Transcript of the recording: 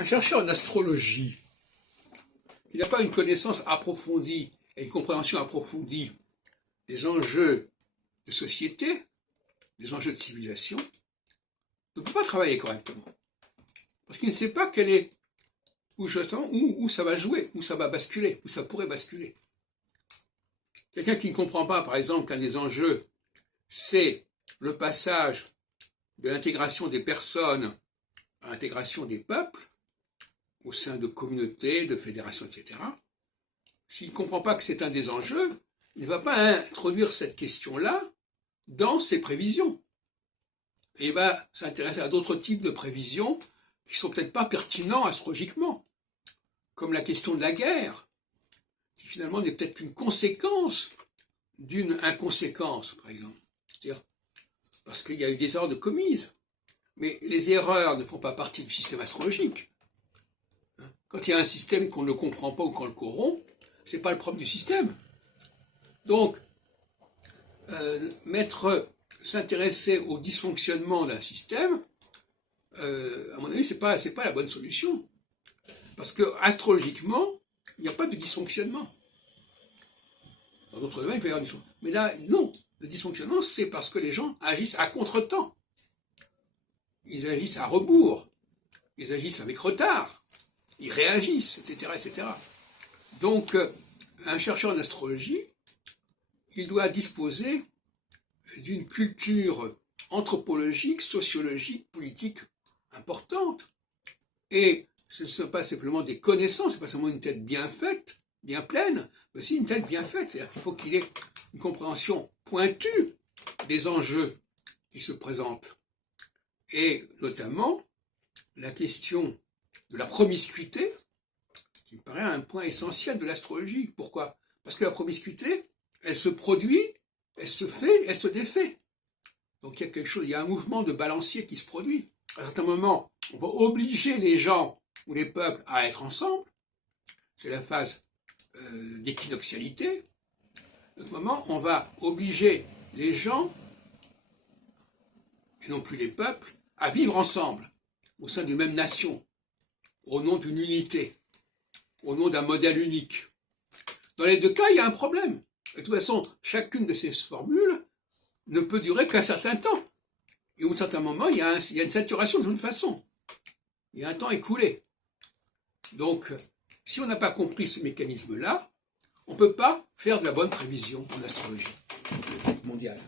Un chercheur d'astrologie qui n'a pas une connaissance approfondie et une compréhension approfondie des enjeux de société, des enjeux de civilisation, ne peut pas travailler correctement. Parce qu'il ne sait pas où ça va jouer, où ça va basculer, où ça pourrait basculer. Quelqu'un qui ne comprend pas, par exemple, qu'un des enjeux, c'est le passage de l'intégration des personnes à l'intégration des peuples, au sein de communautés, de fédérations, etc. S'il ne comprend pas que c'est un des enjeux, il ne va pas introduire cette question-là dans ses prévisions. Et il va s'intéresser à d'autres types de prévisions qui ne sont peut-être pas pertinents astrologiquement, comme la question de la guerre, qui finalement n'est peut-être qu'une conséquence d'une inconséquence, par exemple. C'est-à-dire, parce qu'il y a eu des erreurs de commises. Mais les erreurs ne font pas partie du système astrologique. Quand il y a un système et qu'on ne le comprend pas ou qu'on le corrompt, ce n'est pas le problème du système. Donc, s'intéresser au dysfonctionnement d'un système, à mon avis, c'est pas la bonne solution. Parce que astrologiquement, il n'y a pas de dysfonctionnement. Dans d'autres domaines, il peut y avoir du dysfonctionnement. Mais là, non. Le dysfonctionnement, c'est parce que les gens agissent à contre-temps. Ils agissent à rebours. Ils agissent avec retard. Ils réagissent, etc., etc. Donc, un chercheur en astrologie, il doit disposer d'une culture anthropologique, sociologique, politique importante. Et ce ne sont pas simplement des connaissances, ce n'est pas seulement une tête bien faite, bien pleine, mais aussi une tête bien faite. C'est-à-dire qu'il faut qu'il ait une compréhension pointue des enjeux qui se présentent. Et notamment, la question de la promiscuité, qui me paraît un point essentiel de l'astrologie. Pourquoi? Parce que la promiscuité, elle se produit, elle se fait, elle se défait. Donc il y a quelque chose, il y a un mouvement de balancier qui se produit. À un certain moment, on va obliger les gens ou les peuples à être ensemble. C'est la phase d'équinoxialité. À ce moment, on va obliger les gens, et non plus les peuples, à vivre ensemble, au sein d'une même nation, au nom d'une unité, au nom d'un modèle unique. Dans les deux cas, il y a un problème. De toute façon, chacune de ces formules ne peut durer qu'un certain temps. Et au certain moment, il y a une saturation de toute façon. Il y a un temps écoulé. Donc, si on n'a pas compris ce mécanisme-là, on ne peut pas faire de la bonne prévision en astrologie mondiale.